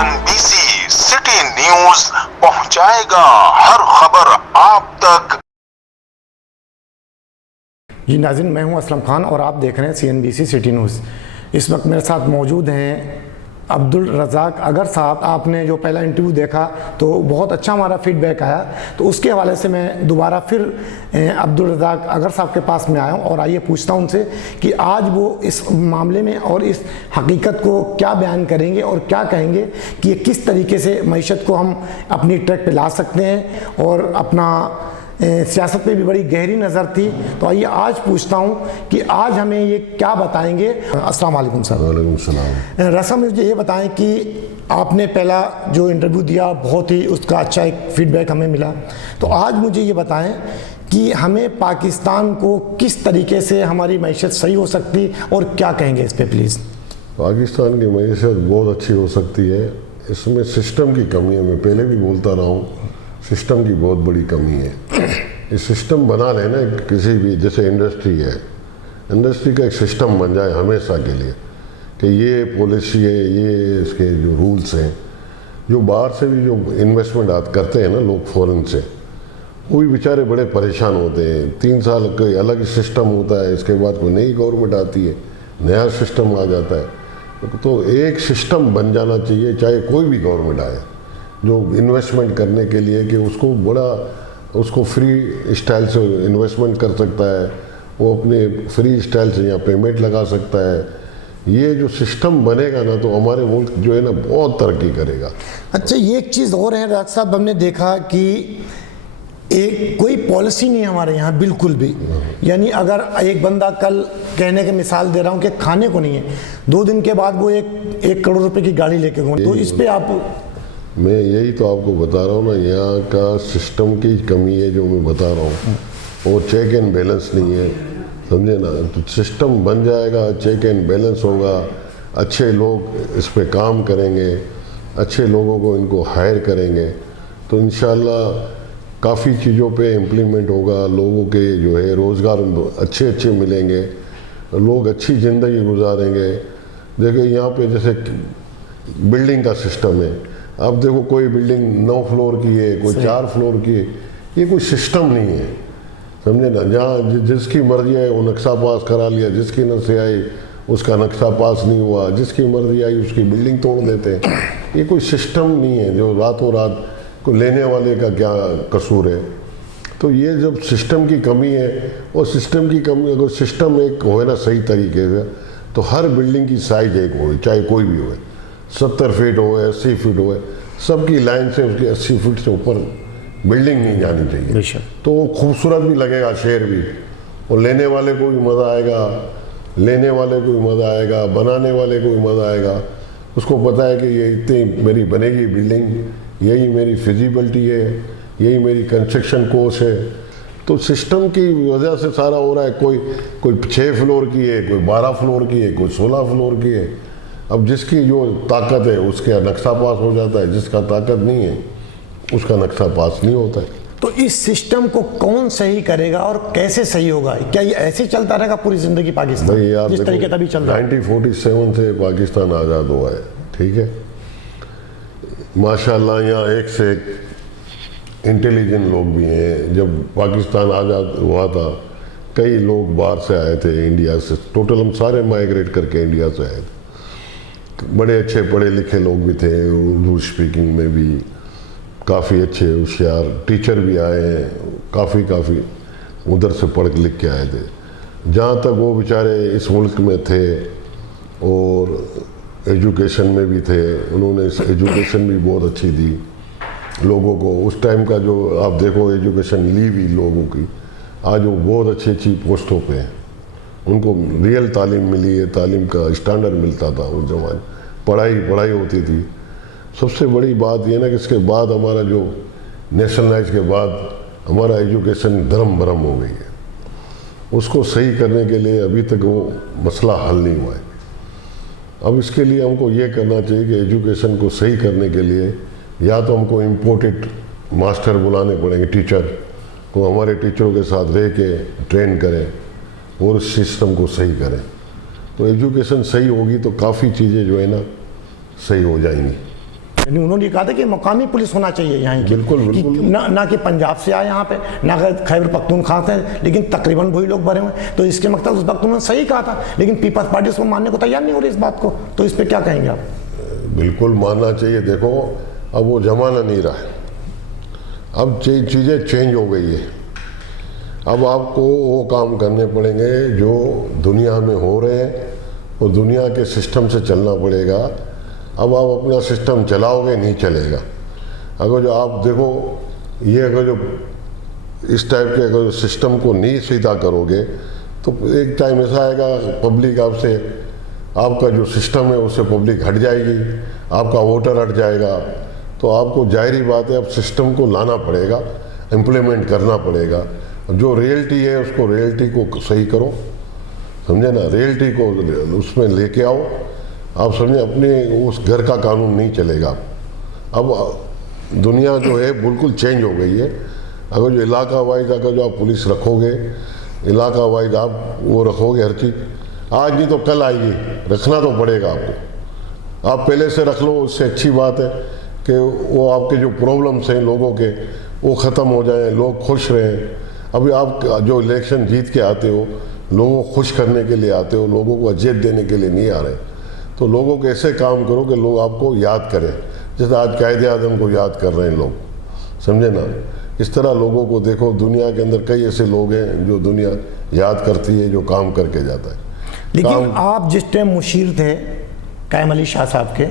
CNBC city news पहुंचाएगा हर खबर आप तक। जी नाज़रीन, मैं हूं असलम खान और आप देख रहे हैं सीएनबीसी सिटी न्यूज़। इस वक्त मेरे साथ मौजूद हैं अब्दुल रज़ाक अगर साहब। आपने जो पहला इंटरव्यू देखा तो बहुत अच्छा हमारा फीडबैक आया, तो उसके हवाले से मैं दोबारा फिर अब्दुल रज़ाक अगर साहब के पास में आया हूँ और आइए पूछता हूँ उनसे कि आज वो इस मामले में और इस हकीकत को क्या बयान करेंगे और क्या कहेंगे कि ये किस तरीके से मईशत को हम अपनी ट्रैक पे ला सकते हैं और अपना सियासत पे भी बड़ी गहरी नज़र थी। तो आइए आज पूछता हूँ कि आज हमें ये क्या बताएंगे। अस्सलाम वालेकुम सर। वालेकुम सलाम। रसम, मुझे ये बताएं कि आपने पहला जो इंटरव्यू दिया बहुत ही उसका अच्छा एक फीडबैक हमें मिला, तो आज मुझे ये बताएं कि हमें पाकिस्तान को किस तरीके से हमारी मईशत सही हो सकती और क्या कहेंगे इस पर प्लीज़। पाकिस्तान की मईशत बहुत अच्छी हो सकती है, इसमें सिस्टम की कमी है। मैं पहले भी बोलता रहा हूँ, सिस्टम की बहुत बड़ी कमी है। ये सिस्टम बना लेना किसी भी, जैसे इंडस्ट्री है, इंडस्ट्री का एक सिस्टम बन जाए हमेशा के लिए कि ये पॉलिसी है, ये इसके जो रूल्स हैं, जो बाहर से भी जो इन्वेस्टमेंट करते हैं ना लोग फॉरेन से, वो भी बेचारे बड़े परेशान होते हैं। 3 साल कोई अलग सिस्टम होता है, इसके बाद कोई नई गवर्नमेंट आती है, नया सिस्टम आ जाता है। तो एक सिस्टम बन जाना चाहिए, चाहे कोई भी गवर्नमेंट आए, जो इन्वेस्टमेंट करने के लिए कि उसको फ्री स्टाइल से इन्वेस्टमेंट कर सकता है, वो अपने फ्री स्टाइल से यहाँ पेमेंट लगा सकता है। ये जो सिस्टम बनेगा ना तो हमारे मुल्क जो है ना बहुत तरक्की करेगा। अच्छा, ये एक चीज़ और है राज साहब, हमने देखा कि एक कोई पॉलिसी नहीं है हमारे यहाँ बिल्कुल भी। यानी अगर एक बंदा कल कहने की मिसाल दे रहा हूँ कि खाने को नहीं है, 2 दिन के बाद वो 1 करोड़ रुपए की गाड़ी लेके घूमे, तो इस पे आप। मैं यही तो आपको बता रहा हूँ ना, यहाँ का सिस्टम की कमी है जो मैं बता रहा हूँ, और चेक एंड बैलेंस नहीं है, समझे ना। तो सिस्टम बन जाएगा, चेक एंड बैलेंस होगा, अच्छे लोग इस पे काम करेंगे, अच्छे लोगों को इनको हायर करेंगे, तो इंशाल्लाह काफ़ी चीज़ों पे इम्प्लीमेंट होगा। लोगों के जो है रोज़गार अच्छे मिलेंगे, लोग अच्छी ज़िंदगी गुजारेंगे। देखिए यहाँ पे जैसे बिल्डिंग का सिस्टम है, अब देखो कोई बिल्डिंग 9 फ्लोर की है, कोई 4 फ्लोर की है, ये कोई सिस्टम नहीं है, समझे ना। जहाँ जिसकी मर्जी आई वो नक्शा पास करा लिया, जिसकी नक्शे आई उसका नक्शा पास नहीं हुआ, जिसकी मर्जी आई उसकी बिल्डिंग तोड़ देते हैं। ये कोई सिस्टम नहीं है जो रातों रात को लेने वाले का क्या कसूर है। तो ये जब सिस्टम की कमी है, और सिस्टम की कमी अगर सिस्टम एक हो ना सही तरीके से, तो हर बिल्डिंग की साइज एक हो, चाहे कोई भी हो, 70 फीट हो, 80 फीट हो, सबकी लाइन से उसकी 80 फीट से ऊपर बिल्डिंग नहीं जानी चाहिए। तो वो खूबसूरत भी लगेगा शहर भी, और लेने वाले को भी मज़ा आएगा, बनाने वाले को भी मज़ा आएगा। उसको पता है कि ये इतनी मेरी बनेगी बिल्डिंग, यही मेरी फिजिबिलिटी है, यही मेरी कंस्ट्रक्शन कोर्स है। तो सिस्टम की वजह से सारा हो रहा है। कोई 6 फ्लोर की है, कोई 12 फ्लोर की है, कोई 16 फ्लोर की है। अब जिसकी जो ताकत है उसका नक्शा पास हो जाता है, जिसका ताकत नहीं है उसका नक्शा पास नहीं होता है। तो इस सिस्टम को कौन सही करेगा और कैसे सही होगा? क्या ये ऐसे चलता रहेगा पूरी जिंदगी पाकिस्तान जिस तरीके तभी चल रहा है? 1947 से पाकिस्तान आज़ाद हुआ है, ठीक है। माशाल्लाह यहाँ एक से एक इंटेलिजेंट लोग भी हैं। जब पाकिस्तान आज़ाद हुआ था, कई लोग बाहर से आए थे, इंडिया से। टोटल हम सारे माइग्रेट करके इंडिया से आए थे। बड़े अच्छे पढ़े लिखे लोग भी थे, उर्दू स्पीकिंग में भी काफ़ी अच्छे होशियार टीचर भी आए हैं, काफ़ी उधर से पढ़ लिख के आए थे। जहाँ तक वो बेचारे इस मुल्क में थे और एजुकेशन में भी थे, उन्होंने एजुकेशन भी बहुत अच्छी दी लोगों को। उस टाइम का जो आप देखो एजुकेशन ली हुई लोगों की, आज वो बहुत अच्छी पोस्टों पे हैं, उनको रियल तालीम मिली है, तालीम का स्टैंडर्ड मिलता था उस जमाने, पढ़ाई होती थी। सबसे बड़ी बात यह ना कि इसके बाद हमारा जो नेशनलाइज के बाद हमारा एजुकेशन धर्म भरम हो गई है। उसको सही करने के लिए अभी तक वो मसला हल नहीं हुआ है। अब इसके लिए हमको ये करना चाहिए कि एजुकेशन को सही करने के लिए या तो हमको इम्पोर्टेड मास्टर बुलाने पड़ेंगे, टीचर को हमारे टीचरों के साथ रह के ट्रेन करें और उस सिस्टम को सही करें। तो एजुकेशन सही होगी तो काफ़ी चीज़ें जो है ना सही हो जाएंगी। लेकिन उन्होंने कहा था कि मकामी पुलिस होना चाहिए यहाँ की। बिल्कुल, बिल्कुल। कि ना कि पंजाब से आए यहाँ पे, ना खैबर पख्तूनख्वा से, लेकिन तकरीबन वही लोग भरे हुए हैं। तो इसके मतलब उस वक्त उन्होंने सही कहा था, लेकिन पीपल्स पार्टी उसको मानने को तैयार नहीं हो रही इस बात को। तो इस पर क्या कहेंगे आप? बिल्कुल मानना चाहिए। देखो अब वो जमाना नहीं रहा है, अब चीज़ें चेंज हो गई है। अब आपको वो काम करने पड़ेंगे जो दुनिया में हो रहे हैं, वो दुनिया के सिस्टम से चलना पड़ेगा। अब आप अपना सिस्टम चलाओगे नहीं चलेगा। अगर जो आप देखो ये अगर जो इस टाइप के अगर सिस्टम को नहीं सीधा करोगे तो एक टाइम ऐसा आएगा पब्लिक आपसे, आपका जो सिस्टम है उससे पब्लिक हट जाएगी, आपका वोटर हट जाएगा। तो आपको जाहिर बात है अब सिस्टम को लाना पड़ेगा, इम्प्लीमेंट करना पड़ेगा। जो रियलिटी है उसको रियलिटी को सही करो, समझे ना, रियलिटी को उसमें लेके आओ। आप समझे अपने उस घर का कानून नहीं चलेगा। अब दुनिया जो है बिल्कुल चेंज हो गई है। अगर जो इलाका वाइज अगर जो आप पुलिस रखोगे, इलाका वाइज आप वो रखोगे हर चीज़, आज नहीं तो कल आएगी, रखना तो पड़ेगा आपको। आप पहले से रख लो, उससे अच्छी बात है कि वो आपके जो प्रॉब्लम्स हैं लोगों के वो ख़त्म हो जाएं, लोग खुश रहें। अभी आप जो इलेक्शन जीत के आते हो, लोगों को खुश करने के लिए आते हो, लोगों को अजियत देने के लिए नहीं आ रहे। तो लोगों को ऐसे काम करो कि लोग आपको याद करें, जैसे आज कायदे आज़म को याद कर रहे हैं लोग, समझे ना। इस तरह लोगों को देखो, दुनिया के अंदर कई ऐसे लोग हैं जो दुनिया याद करती है, जो काम करके जाता है। लेकिन आप जिस टाइम मुशीर थे कायम अली शाह साहब के,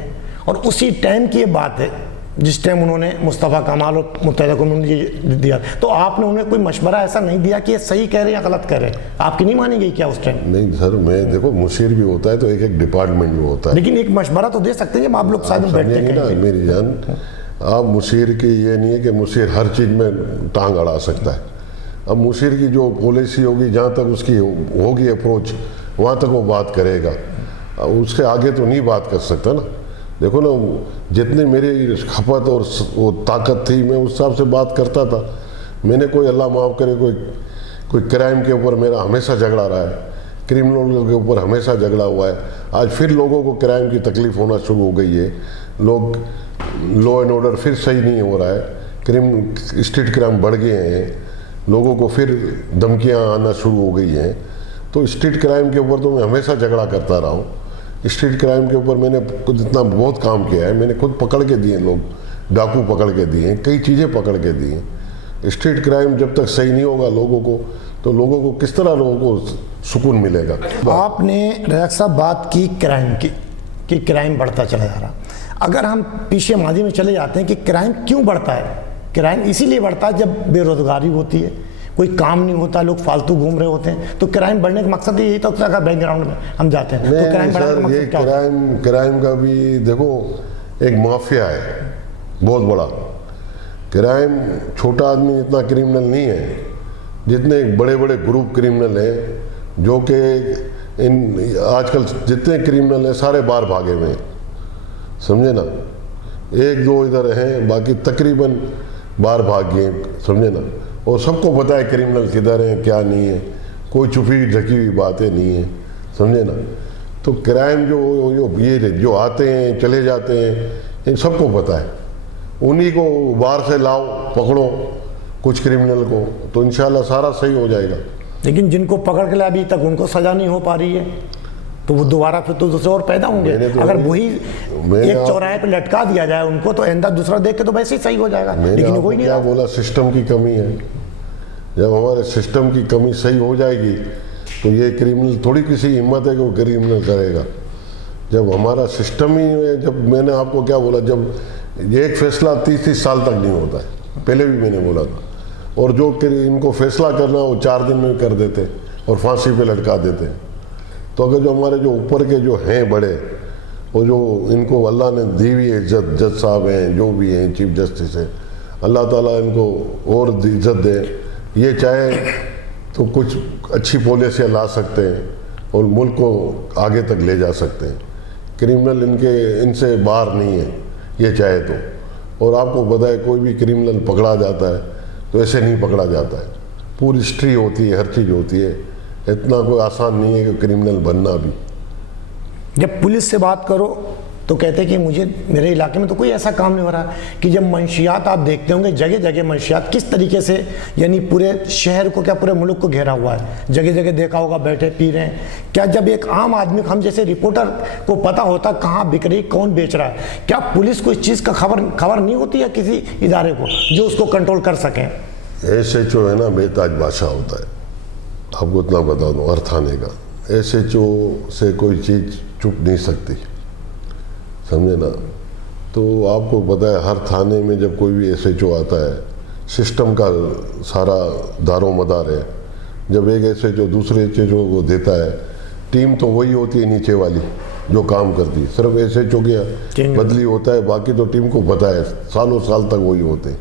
और उसी टाइम की ये बात है जिस टाइम उन्होंने मुस्तफ़ा कमाल और मुत्तहिदा कौम ने ये दिया, तो आपने उन्हें कोई मशवरा ऐसा नहीं दिया कि ये सही कह रहे हैं या गलत कह रहे हैं? आपकी नहीं मानी गई क्या उस टाइम? नहीं सर, मैं देखो मुशीर भी होता है तो एक एक डिपार्टमेंट भी होता है, लेकिन एक मशवरा तो दे सकते हैं जब आप लोग साथ में बैठते हैं ना मेरी जान। आप मुशीर की ये नहीं है कि मुशीर हर चीज़ में टांग अड़ा सकता है। अब मुशीर की जो पॉलिसी होगी, जहाँ तक उसकी होगी अप्रोच, वहाँ तक वो बात करेगा, उसके आगे तो नहीं बात कर सकता ना। देखो ना, जितनी मेरी खपत और वो ताकत थी मैं उस हिसाब से बात करता था। मैंने कोई अल्लाह माफ़ करे कोई क्राइम के ऊपर मेरा हमेशा झगड़ा रहा है, क्रिमिनल के ऊपर हमेशा झगड़ा हुआ है। आज फिर लोगों को क्राइम की तकलीफ होना शुरू हो गई है, लोग लॉ एंड ऑर्डर फिर सही नहीं हो रहा है, स्ट्रीट क्राइम बढ़ गए हैं, लोगों को फिर धमकियाँ आना शुरू हो गई हैं। तो स्ट्रीट क्राइम के ऊपर तो मैं हमेशा झगड़ा करता रहा हूँ। स्ट्रीट क्राइम के ऊपर मैंने खुद इतना बहुत काम किया है, मैंने खुद पकड़ के दिए, लोग डाकू पकड़ के दिए, कई चीज़ें पकड़ के दी हैं। स्ट्रीट क्राइम जब तक सही नहीं होगा लोगों को, तो लोगों को किस तरह लोगों को सुकून मिलेगा। आपने रज़ाक साहब बात की क्राइम की कि क्राइम बढ़ता चला जा रहा। अगर हम पीछे माजी में चले जाते हैं कि क्राइम क्यों बढ़ता है, क्राइम इसीलिए बढ़ता है जब बेरोज़गारी होती है, कोई काम नहीं होता, लोग फालतू घूम रहे होते हैं, तो क्राइम बढ़ने का मकसद यही तो अगर बैकग्राउंड में हम जाते हैं तो क्राइम बढ़ने का मकसद क्या होता है? क्राइम का भी देखो एक माफिया है बहुत बड़ा। क्राइम छोटा आदमी इतना क्रिमिनल नहीं है जितने बड़े बड़े ग्रुप क्रिमिनल हैं, जो कि इन आजकल जितने क्रिमिनल हैं सारे बाहर भागे हुए हैं, समझे ना। एक दो इधर हैं, बाकी तकरीबन बाहर भाग गए, समझे ना। और सबको पता है क्रिमिनल किधर हैं क्या नहीं है, कोई छुपी ढकी हुई बातें नहीं है, समझे ना। तो क्राइम जो आते हैं चले जाते हैं, इन सबको पता है। उन्हीं को बाहर से लाओ, पकड़ो कुछ क्रिमिनल को, तो इंशाल्लाह सारा सही हो जाएगा। लेकिन जिनको पकड़ के लाया अभी तक उनको सज़ा नहीं हो पा रही है, तो वो दोबारा फिर तो दूसरे और पैदा होंगे। अगर वही एक चौराहे पे लटका दिया जाए उनको, तो आइंदा दूसरा देख के तो वैसे ही सही हो जाएगा। लेकिन वही नहीं, क्या बोला, सिस्टम की कमी है। जब हमारे सिस्टम की कमी सही हो जाएगी तो ये क्रिमिनल थोड़ी किसी हिम्मत है कि वो क्रिमिनल करेगा। जब हमारा सिस्टम ही है, जब मैंने आपको क्या बोला, जब ये एक फैसला 30-30 साल तक नहीं होता है, पहले भी मैंने बोला था। और जो इनको फैसला करना वो 4 दिन में कर देते और फांसी पे लटका देते। तो अगर जो हमारे जो ऊपर के जो हैं बड़े, वो जो इनको अल्लाह ने दी हुई इज्जत, जज साहब हैं जो भी हैं, चीफ जस्टिस है, अल्लाह ताला इनको और इज्जत दे। ये चाहे तो कुछ अच्छी पॉलिसियाँ ला सकते हैं और मुल्क को आगे तक ले जा सकते हैं। क्रिमिनल इनसे बाहर नहीं है, ये चाहे तो। और आपको पता है कोई भी क्रिमिनल पकड़ा जाता है तो ऐसे नहीं पकड़ा जाता है, पूरी हिस्ट्री होती है, हर चीज़ होती है। इतना कोई आसान नहीं है कि क्रिमिनल बनना भी। जब पुलिस से बात करो तो कहते हैं कि मुझे मेरे इलाके में तो कोई ऐसा काम नहीं हो रहा कि जब मंशियात आप देखते होंगे जगह जगह मंशियात किस तरीके से, यानी पूरे शहर को क्या पूरे मुल्क को घेरा हुआ है, जगह जगह देखा होगा बैठे पी रहे हैं। क्या जब एक आम आदमी हम जैसे रिपोर्टर को पता होता कहाँ बिक रही कौन बेच रहा है, क्या पुलिस को इस चीज़ का खबर नहीं होती है किसी इदारे को जो उसको कंट्रोल कर सकें? SHO है ना बेताज बादशाह होता है, आपको इतना बता दूँ, हर थाने का SHO से कोई चीज़ चुप नहीं सकती, समझे ना। तो आपको पता है हर थाने में जब कोई भी SHO आता है सिस्टम का सारा दारो मदार है। जब एक SHO दूसरे SHO को देता है, टीम तो वही होती है नीचे वाली जो काम करती है, सिर्फ SHO के बदली होता है, बाकी तो टीम को पता है, सालों साल तक वही होते हैं।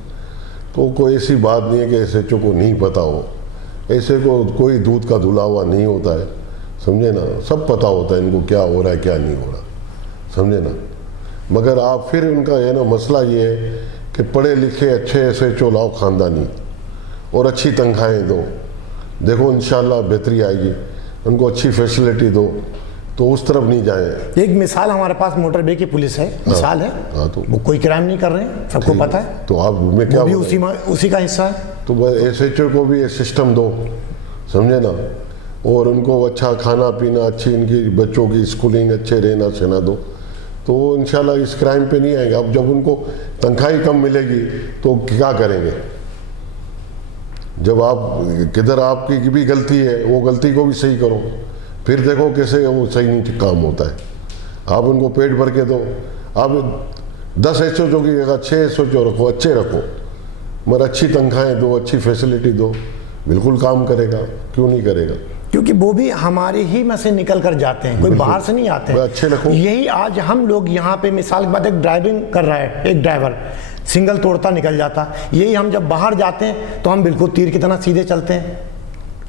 तो कोई ऐसी बात नहीं है कि SHO को नहीं पता हो, ऐसे को कोई दूध का धुला हुआ नहीं होता है, समझे ना। सब पता होता है इनको क्या हो रहा है क्या नहीं हो रहा, समझे ना। मगर आप फिर उनका है ना मसला ये है कि पढ़े लिखे अच्छे SHO लाओ खानदानी और अच्छी तनख्वाहें दो, देखो इंशाल्लाह बेहतरी आएगी। उनको अच्छी फैसिलिटी दो तो उस तरफ नहीं जाए। एक मिसाल हमारे पास मोटरवे की पुलिस है, मिसाल है। हाँ, तो वो कोई क्राइम नहीं कर रहे हैं, सबको पता है। तो आप मैं क्या भी उसी का हिस्सा है। तो SHO को भी एक सिस्टम दो, समझे ना, और उनको अच्छा खाना पीना, अच्छी इनकी बच्चों की स्कूलिंग अच्छे रहना सहना दो, तो इंशाल्लाह इस क्राइम पे नहीं आएंगे। अब जब उनको तनख्वाही कम मिलेगी तो क्या करेंगे? जब आप किधर आपकी भी गलती है वो गलती को भी सही करो, फिर देखो कैसे वो सही नहीं काम होता है। आप उनको पेट भर के दो, आप 10 SHO की जगह 6 SHO रखो, अच्छे रखो, मगर अच्छी तनख्वाहें दो, अच्छी फैसिलिटी दो, बिल्कुल काम करेगा, क्यों नहीं करेगा। क्योंकि वो भी हमारे ही में से निकल कर जाते हैं, कोई बाहर से नहीं आते हैं। अच्छे रखो। यही आज हम लोग यहाँ पे मिसाल के बाद एक ड्राइविंग कर रहा है, एक ड्राइवर सिंगल तोड़ता निकल जाता, यही हम जब बाहर जाते हैं तो हम बिल्कुल तीर की तरह सीधे चलते हैं।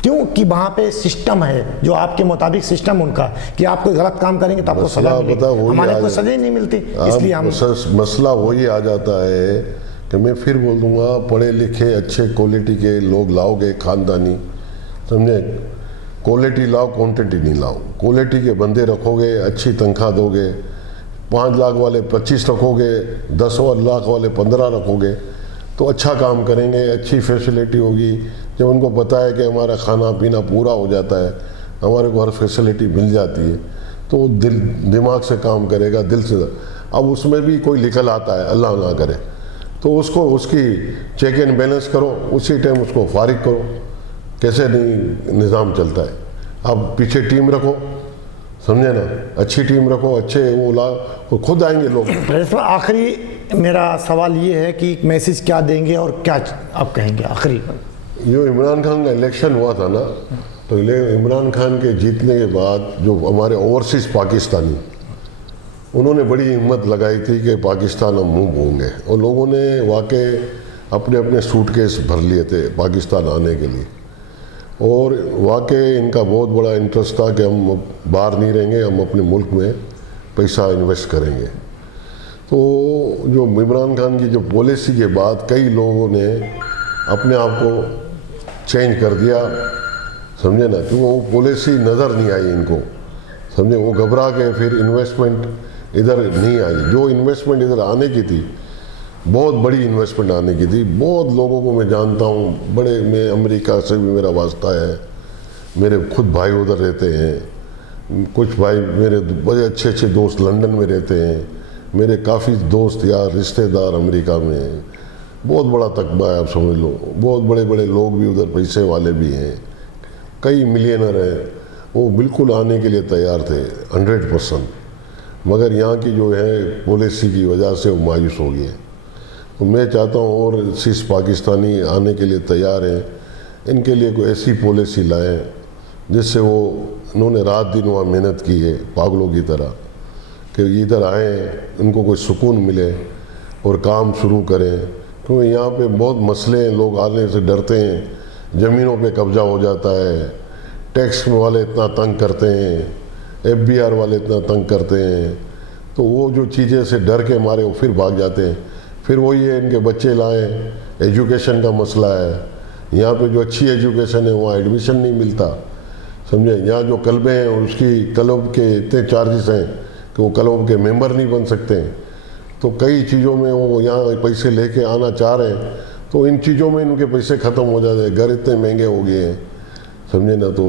क्यों? कि वहाँ पे सिस्टम है जो आपके मुताबिक सिस्टम उनका, कि आप कोई गलत काम करेंगे तो आपको सजा मिलेगी, हमारे को सजा नहीं मिलती, इसलिए हम मसला वही आ जाता है कि मैं फिर बोल दूंगा पढ़े लिखे अच्छे क्वालिटी के लोग लाओगे खानदानी, समझे। क्वालिटी लाओ, क्वांटिटी नहीं लाओ। क्वालिटी के बंदे रखोगे, अच्छी तनख्वाह दोगे, 5 लाख वाले 25 रखोगे, 10 लाख वाले 15 रखोगे तो अच्छा काम करेंगे, अच्छी फैसिलिटी होगी। जब उनको पता है कि हमारा खाना पीना पूरा हो जाता है, हमारे को हर फैसिलिटी मिल जाती है, तो दिमाग से काम करेगा, दिल से। अब उसमें भी कोई निकल आता है, अल्लाह ना करे, तो उसको उसकी चेक एंड बैलेंस करो, उसी टाइम उसको फारिग करो। कैसे नहीं निज़ाम चलता है। अब पीछे टीम रखो, समझे ना, अच्छी टीम रखो, अच्छे वो ला, और खुद आएंगे लोग। आखिरी मेरा सवाल ये है कि मैसेज क्या देंगे और क्या आप कहेंगे आखिरी? जो इमरान खान का इलेक्शन हुआ था ना, तो इमरान खान के जीतने के बाद जो हमारे ओवरसीज़ पाकिस्तानी, उन्होंने बड़ी हिम्मत लगाई थी कि पाकिस्तान हम मूव होंगे, और लोगों ने वाकई अपने अपने सूटकेस भर लिए थे पाकिस्तान आने के लिए। और वाकई इनका बहुत बड़ा इंटरेस्ट था कि हम बाहर नहीं रहेंगे, हम अपने मुल्क में पैसा इन्वेस्ट करेंगे। तो जो इमरान खान की जो पॉलिसी के बाद कई लोगों ने अपने आप को चेंज कर दिया, समझे ना, क्योंकि वो पॉलिसी नज़र नहीं आई इनको, समझे। वो घबरा के फिर इन्वेस्टमेंट इधर नहीं आई। जो इन्वेस्टमेंट इधर आने की थी, बहुत बड़ी इन्वेस्टमेंट आने की थी, बहुत लोगों को मैं जानता हूँ, बड़े, मैं अमेरिका से भी मेरा वास्ता है, मेरे खुद भाई उधर रहते हैं, कुछ भाई मेरे बड़े अच्छे अच्छे दोस्त लंदन में रहते हैं, मेरे काफ़ी दोस्त यार रिश्तेदार अमेरिका में हैं, बहुत बड़ा तकबा है, आप समझ लो। बहुत बड़े बड़े लोग भी उधर, पैसे वाले भी हैं, कई मिलियनर हैं, वो बिल्कुल आने के लिए तैयार थे 100%। मगर यहाँ की जो है पॉलिसी की वजह से वो मायूस हो गए। तो मैं चाहता हूँ और सिर्फ पाकिस्तानी आने के लिए तैयार हैं, इनके लिए कोई ऐसी पॉलिसी लाएं जिससे वो, इन्होंने रात दिन वहाँ मेहनत की है पागलों की तरह, कि इधर आएँ, इनको कोई सुकून मिले और काम शुरू करें। क्योंकि यहाँ पे बहुत मसले हैं, लोग आने से डरते हैं, ज़मीनों पे कब्जा हो जाता है, टैक्स वाले इतना तंग करते हैं, FBR वाले इतना तंग करते हैं, तो वो जो चीज़ें से डर के मारे वो फिर भाग जाते हैं। फिर वही है, इनके बच्चे लाएं, एजुकेशन का मसला है, यहाँ पे जो अच्छी एजुकेशन है वहाँ एडमिशन नहीं मिलता, समझे। यहाँ जो कल्बे हैं उसकी क्लब के इतने चार्जेस हैं कि वो क्लब के मेंबर नहीं बन सकते हैं। तो कई चीज़ों में वो यहाँ पैसे लेके आना चाह रहे हैं, तो इन चीज़ों में इनके पैसे ख़त्म हो जाते हैं। घर इतने महंगे हो गए हैं, समझे ना। तो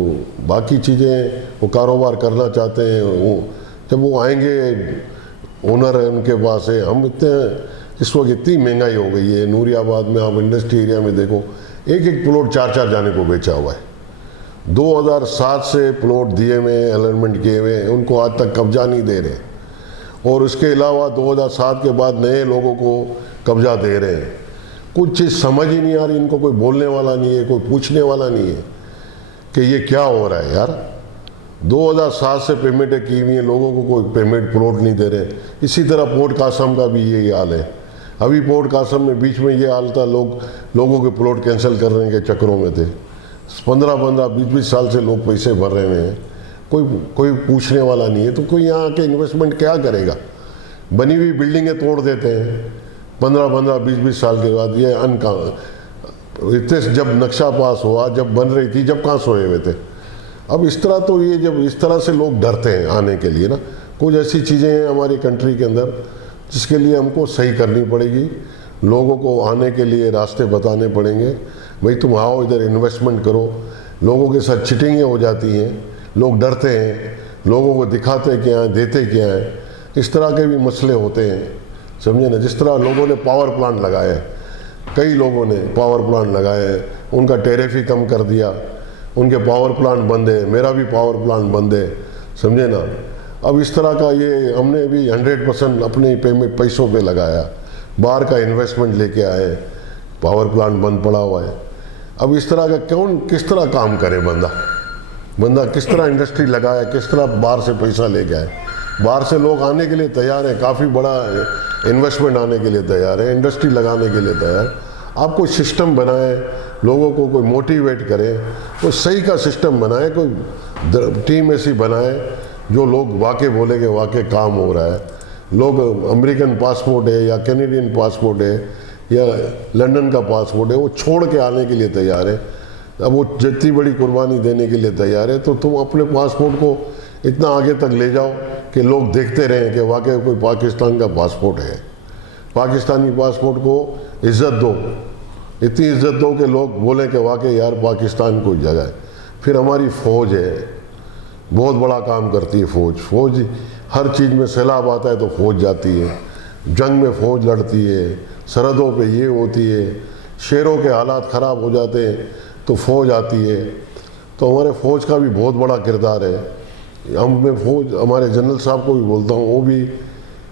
बाकी चीज़ें वो कारोबार करना चाहते हैं, वो जब वो आएंगे ओनर है उनके पास है। हम इतने इस वक्त इतनी महंगाई हो गई है, नूरियाबाद में आप इंडस्ट्री एरिया में देखो, एक एक प्लॉट 4-4 जाने को बेचा हुआ है। 2007 से प्लॉट दिए हुए, अलॉटमेंट किए हुए, उनको आज तक कब्जा नहीं दे रहे। और उसके अलावा 2007 के बाद नए लोगों को कब्जा दे रहे हैं। कुछ चीज़ समझ ही नहीं आ रही इनको, कोई बोलने वाला नहीं है, कोई पूछने वाला नहीं है कि ये क्या हो रहा है यार। 2007 से पेमेंटें की हुई हैं, लोगों को कोई पेमेंट प्लॉट नहीं दे रहे। इसी तरह पोर्ट कासम का भी यही हाल है। अभी पोर्ट कासम में बीच में ये हाल था, लोगों के प्लॉट कैंसिल करने के चक्करों में थे। 15-15, 20-20 साल से लोग पैसे भर रहे हैं, कोई पूछने वाला नहीं है। तो कोई यहाँ आके इन्वेस्टमेंट क्या करेगा। बनी हुई बिल्डिंगें तोड़ देते हैं 15-15, 20-20 साल के बाद। ये इतने जब नक्शा पास हुआ, जब बन रही थी, जब कहाँ सोए हुए थे। अब इस तरह तो ये जब इस तरह से लोग डरते हैं आने के लिए ना, कुछ ऐसी चीज़ें हैं हमारी कंट्री के अंदर जिसके लिए हमको सही करनी पड़ेगी। लोगों को आने के लिए रास्ते बताने पड़ेंगे। भाई तुम आओ, इधर इन्वेस्टमेंट करो। लोगों के साथ चिटिंगें हो जाती हैं, लोग डरते हैं, लोगों को दिखाते क्या हैं, देते क्या हैं। इस तरह के भी मसले होते हैं, समझे ना। जिस तरह लोगों ने पावर प्लांट लगाए, कई लोगों ने पावर प्लांट लगाए, उनका टैरिफ ही कम कर दिया, उनके पावर प्लांट बंद है, मेरा भी पावर प्लांट बंद है, समझे ना। अब इस तरह का ये हमने भी 100% अपने पेमेंट पैसों पे लगाया, बाहर का इन्वेस्टमेंट लेके आए, पावर प्लांट बंद पड़ा हुआ है। अब इस तरह का किस तरह काम करे बंदा किस तरह इंडस्ट्री लगाए, किस तरह बाहर से पैसा लेके आए। बाहर से लोग आने के लिए तैयार हैं, काफ़ी बड़ा इन्वेस्टमेंट आने के लिए तैयार है, इंडस्ट्री लगाने के लिए तैयार। आप कोई सिस्टम बनाए, लोगों को कोई मोटिवेट करें, कोई सही का सिस्टम बनाए, कोई टीम ऐसी बनाए जो लोग वाकई बोले कि वाकई काम हो रहा है। लोग अमेरिकन पासपोर्ट है या कैनेडियन पासपोर्ट है या लंदन का पासपोर्ट है, वो छोड़ के आने के लिए तैयार है। अब वो जितनी बड़ी कुर्बानी देने के लिए तैयार है, तो तुम अपने पासपोर्ट को इतना आगे तक ले जाओ कि लोग देखते रहें कि वाकई कोई पाकिस्तान का पासपोर्ट है। पाकिस्तानी पासपोर्ट को इज़्ज़त दो, इतनी इज़्ज़त दो कि लोग बोलें कि वाकई यार पाकिस्तान कोई जगह है। फिर हमारी फ़ौज है, बहुत बड़ा काम करती है फ़ौज हर चीज़ में सैलाब आता है तो फ़ौज जाती है, जंग में फ़ौज लड़ती है, सरहदों पे ये होती है, शेरों के हालात ख़राब हो जाते हैं तो फ़ौज आती है। तो हमारे फ़ौज का भी बहुत बड़ा किरदार है। मैं फ़ौज हमारे जनरल साहब को भी बोलता हूँ, वो भी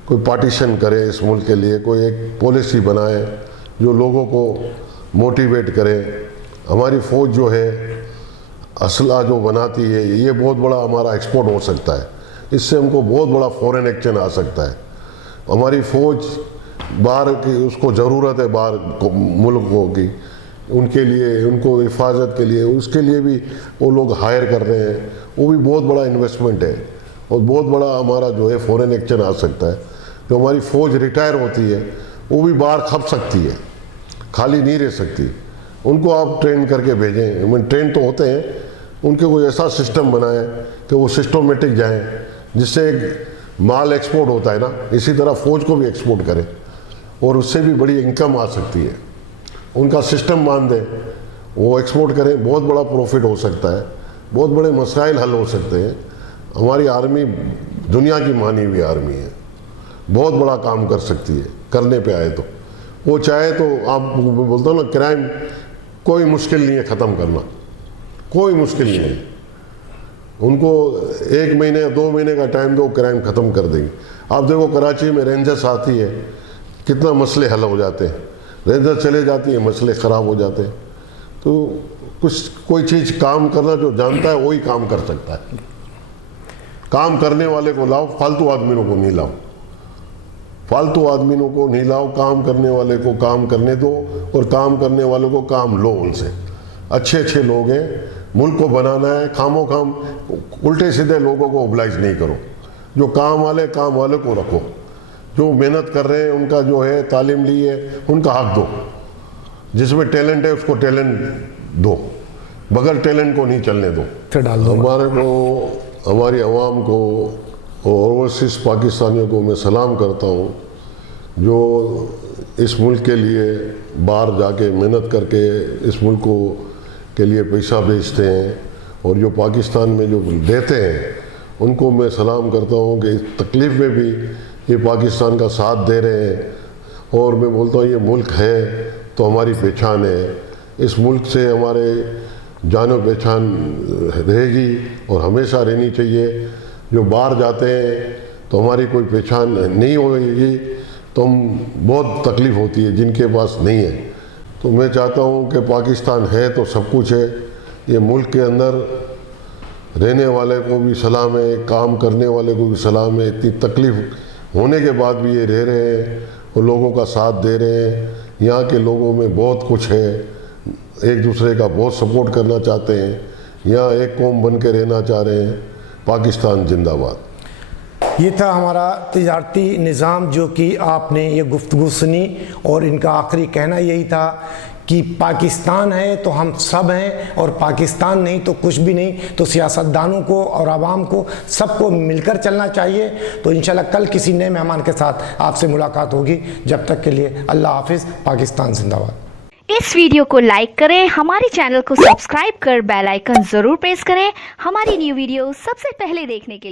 कोई पार्टीशन करे इस मुल्क के लिए, कोई एक पॉलिसी बनाए जो लोगों को मोटिवेट करे। हमारी फ़ौज जो है असला जो बनाती है, ये बहुत बड़ा हमारा एक्सपोर्ट हो सकता है। इससे हमको बहुत बड़ा फॉरेन एक्सचेंज आ सकता है। हमारी फ़ौज बाहर की, उसको ज़रूरत है बाहर मुल्कों की, उनके लिए, उनको हिफाजत के लिए, उसके लिए भी वो लोग हायर कर रहे हैं। वो भी बहुत बड़ा इन्वेस्टमेंट है और बहुत बड़ा हमारा जो है फॉरेन एक्सचेंज आ सकता है। जो हमारी फ़ौज रिटायर होती है वो भी बाहर खप सकती है, खाली नहीं रह सकती। उनको आप ट्रेन करके भेजें, ट्रेन तो होते हैं, उनके कोई ऐसा सिस्टम बनाएं कि वो सिस्टमेटिक जाएं, जिससे एक माल एक्सपोर्ट होता है ना, इसी तरह फ़ौज को भी एक्सपोर्ट करें और उससे भी बड़ी इनकम आ सकती है। उनका सिस्टम मान दें, वो एक्सपोर्ट करें, बहुत बड़ा प्रॉफिट हो सकता है, बहुत बड़े मसाइल हल हो सकते हैं। हमारी आर्मी दुनिया की मानी हुई आर्मी है, बहुत बड़ा काम कर सकती है करने पे आए तो। वो चाहे तो आप बोलते हो ना, क्राइम कोई मुश्किल नहीं है ख़त्म करना, कोई मुश्किल नहीं है। उनको 1 महीने या 2 महीने का टाइम दो, क्राइम ख़त्म कर देंगे। आप देखो कराची में रेंजर्स आती है, कितना मसले हल हो जाते हैं। रेंजर चले जाती है, मसले ख़राब हो जाते हैं। तो कोई चीज़ काम करना जो जानता है वही काम कर सकता है। काम करने वाले को लाओ, फालतू आदमियों को नहीं लाओ, फालतू आदमियों को नहीं लाओ। काम करने वाले को काम करने दो और काम करने वालों को काम लो उनसे। अच्छे लोग हैं, मुल्क को बनाना है। खामो खाम उल्टे सीधे लोगों को ओबलाइज नहीं करो। जो काम वाले को रखो। जो मेहनत कर रहे हैं, उनका जो है तालीम ली है, उनका हक दो। जिसमें टैलेंट है उसको टैलेंट दो, बगैर टैलेंट को नहीं चलने दो। डाल दो। हमारे को, हमारी आवाम को और ओवरसीज पाकिस्तानियों को मैं सलाम करता हूँ जो इस मुल्क के लिए बाहर जाके मेहनत करके इस मुल्क को के लिए पैसा भेजते हैं और जो पाकिस्तान में जो देते हैं उनको मैं सलाम करता हूँ कि इस तकलीफ़ में भी ये पाकिस्तान का साथ दे रहे हैं। और मैं बोलता हूँ ये मुल्क है तो हमारी पहचान है, इस मुल्क से हमारे जानो पहचान रहेगी और हमेशा रहनी चाहिए। जो बाहर जाते हैं तो हमारी कोई पहचान नहीं होगी तो हम बहुत तकलीफ़ होती है जिनके पास नहीं है। तो मैं चाहता हूँ कि पाकिस्तान है तो सब कुछ है, ये मुल्क के अंदर रहने वाले को भी सलाम है, काम करने वाले को भी सलाम है। इतनी तकलीफ़ होने के बाद भी ये रह रहे हैं और लोगों का साथ दे रहे हैं। यहाँ के लोगों में बहुत कुछ है, एक दूसरे का बहुत सपोर्ट करना चाहते हैं, यहाँ एक कौम बन के रहना चाह रहे हैं। पाकिस्तान जिंदाबाद। ये था हमारा तिजारती निज़ाम जो कि आपने ये गुफ्तगू सुनी और इनका आखिरी कहना यही था कि पाकिस्तान है तो हम सब हैं और पाकिस्तान नहीं तो कुछ भी नहीं। तो सियासतदानों को और आवाम को सबको मिलकर चलना चाहिए। तो इंशाल्लाह कल किसी नए मेहमान के साथ आपसे मुलाकात होगी। जब तक के लिए अल्लाह हाफिज़। पाकिस्तान जिंदाबाद। इस वीडियो को लाइक करें, हमारे चैनल को सब्सक्राइब कर बेल आइकन जरूर प्रेस करें हमारी न्यू वीडियो सबसे पहले देखने के लिए।